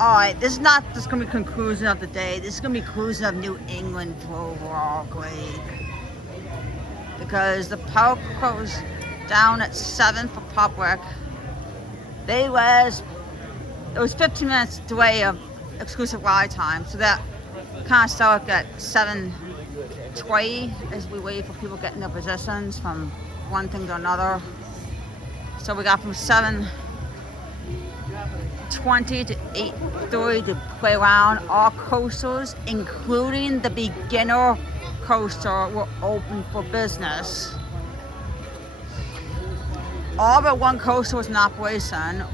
Alright, this is not just going to be conclusion of the day. This is going to be conclusion of New England for overall grade. Because the park closed down at 7 for public. It was 15 minutes delay of exclusive ride time. So that kind of started at 7:20 as we wait for people getting their positions from one thing to another. So we got from 7:20 to 8:30 to play around. All coasters, including the beginner coaster, were open for business. All but one coaster was in operation.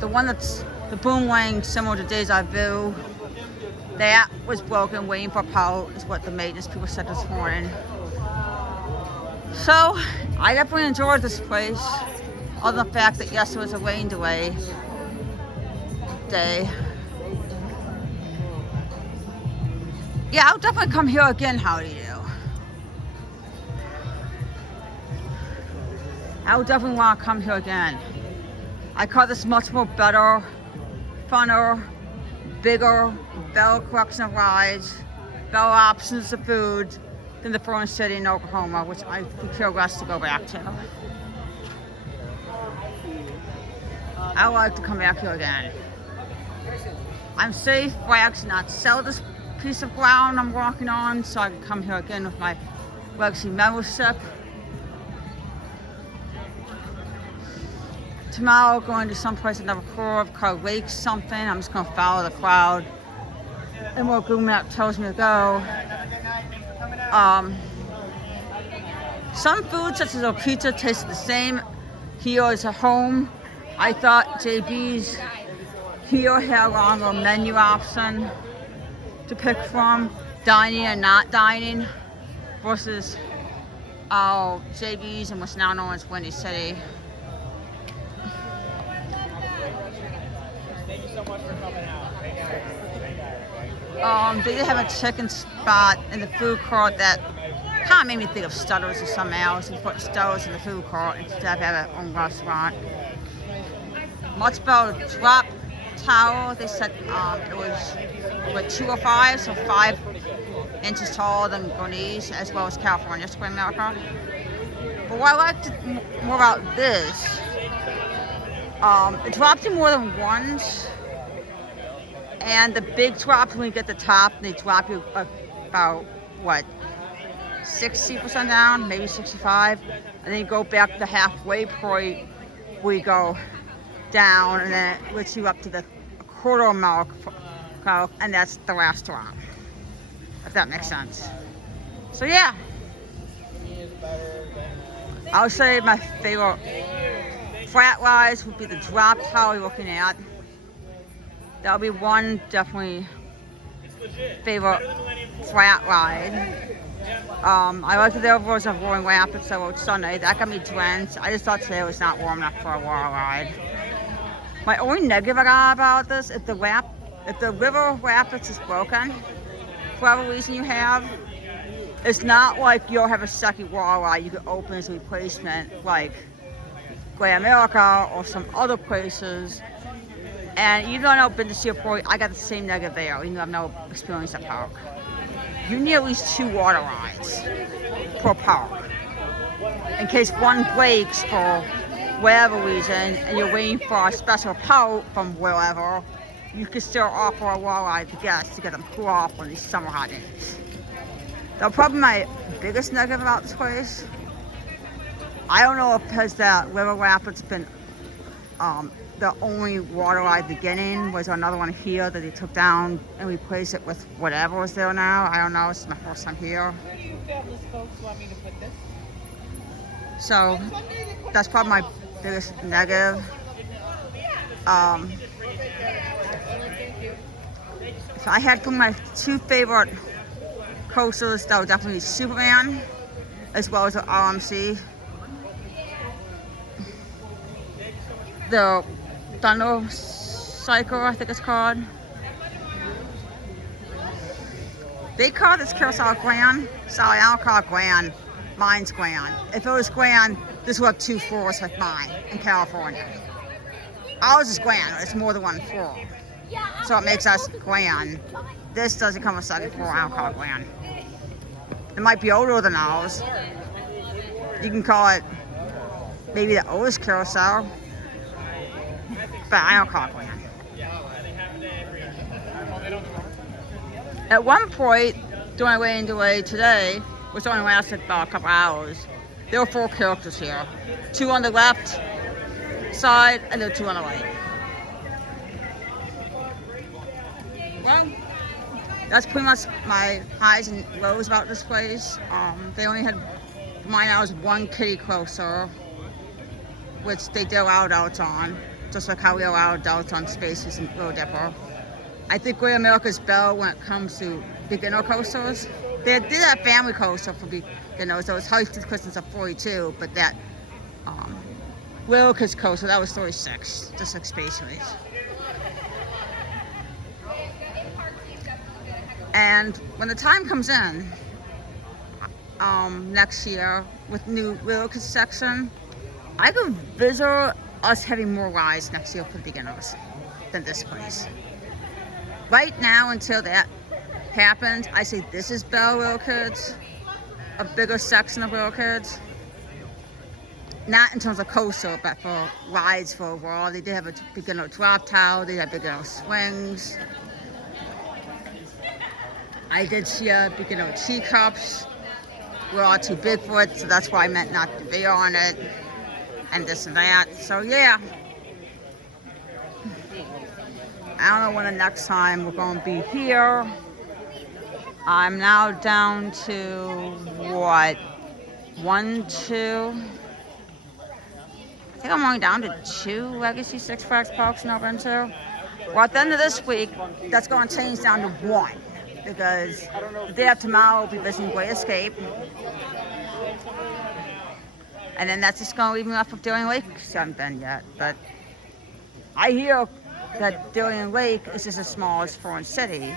The one that's the boomerang, similar to Deja Vu, that was broken, waiting for power, is what the maintenance people said this morning. So, I definitely enjoyed this place, other than the fact that yes, it was a rain delay day. Yeah, I'll definitely come here again. How do you? I would definitely want to come here again. I call this much more better, funner, bigger, better collection of rides, better options of food than the Furnace City in Oklahoma, which I could care less to go back to. I would like to come back here again. I'm safe by actually not sell this piece of ground I'm walking on, so I can come here again with my legacy membership. Tomorrow, going to someplace I've never heard of called Lake something. I'm just going to follow the crowd and where Google Map tells me to go. Some food, such as a pizza, tasted the same here as at home. I thought JB's here had a longer menu option to pick from, dining and not dining, versus JB's and what's now known as Windy City. They did have a chicken spot in the food court that kind of made me think of Stutters or something else. We put Stutters in the food court instead of having our own restaurant. Much better drop tower. They said it was 205, so 5 inches taller than Bernese, as well as California Square America. But what I liked more about this, it dropped you more than once. And the big drops, when you get the top, they drop you about, 60% down, maybe 65. And then you go back the halfway point where you go down, and then it lets you up to the quarter mark, and that's the last drop, if that makes sense. So yeah, I would say my favorite flat rides would be the drop tower you're looking at. That'll be one definitely favorite flat ride. I liked that there was a Roaring Rapids, so it's Sunday. That got me drenched. I just thought today was not warm enough for a water ride. My only negative I got about this, if the river rapids is broken, for whatever reason you have, it's not like you'll have a second water ride you could open as a replacement, like Great America or some other places. And even though I've been to Singapore, I got the same negative there, even though I've no experience at park. You need at least 2 water rides per park. In case one breaks for whatever reason, and you're waiting for a special part from wherever, you can still offer a water ride to guests to get them cool off on these summer hot days. The probably my biggest negative about this place, I don't know if because that River Rapids been the only water ride beginning, was another one here that they took down and replaced it with whatever was there now. I don't know, this is my first time here. Where do you fabulous folks want me to put this? So that's probably my biggest negative. If I had to put my 2 favorite coasters, that would definitely be Superman, as well as the RMC. The Thunder Cycle, I think it's called. They call this carousel Grand. Sorry, I don't call it Grand. Mine's Grand. If it was Grand, this would have 2 floors like mine in California. Ours is Grand. It's more than 1 floor. So it makes us grand. This doesn't come with 74 alcohol grand. It might be older than ours. You can call it maybe the oldest curacao, but I don't call it grand. At one point, during way and delay today, which only lasted about a couple hours, there were 4 characters here. 2 on the left side, and then 2 on the right. Well, that's pretty much my highs and lows about this place. They only had, for mine, I was 1 kitty closer, which they did allow adults on, just like how we allow adults on Spaces and Little Dipper. I think Great America's Bell when it comes to beginner coasters. They did a family coaster for beginners. It was Husky's Christmas of 42, but that Wilkes coaster, that was 36, just like Space Race. And when the time comes in, next year with new Wilkes section, I could visit us having more rides next year for the beginners than this place. Right now, until that happens, I say this is Bell Wilkes, a bigger section of Wilkes. Not in terms of coaster, but for rides for overall. They did have a beginner drop tower, they had beginner swings. I did see a beginner teacups. We're all too big for it, so that's why I meant not to be on it, and this and that. So yeah. I don't know when the next time we're going to be here. I'm now down to what? 1, 2. I think I'm only down to 2 Legacy Six Flags parks now, been to. Well, at the end of this week, that's going to change down to 1 because the day after tomorrow we'll be visiting Great Escape. And then that's just going to leave me off of Darien Lake, which I haven't been yet. But I hear that Darien Lake is just as small as Foreign City.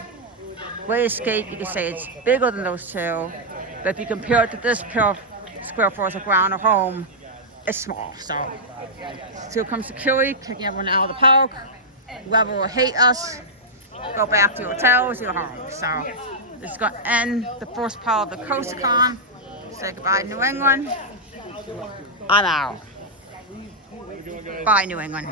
Great Escape, you could say it's bigger than those 2, but if you compare it to this pure square footage of ground or home, it's small. So still comes to Killy, taking everyone out of the park. Whoever will hate us, go back to your hotels, your homes. So this is going to end the first part of the CoasterCon. Say goodbye, New England. I'm out. Bye, New England.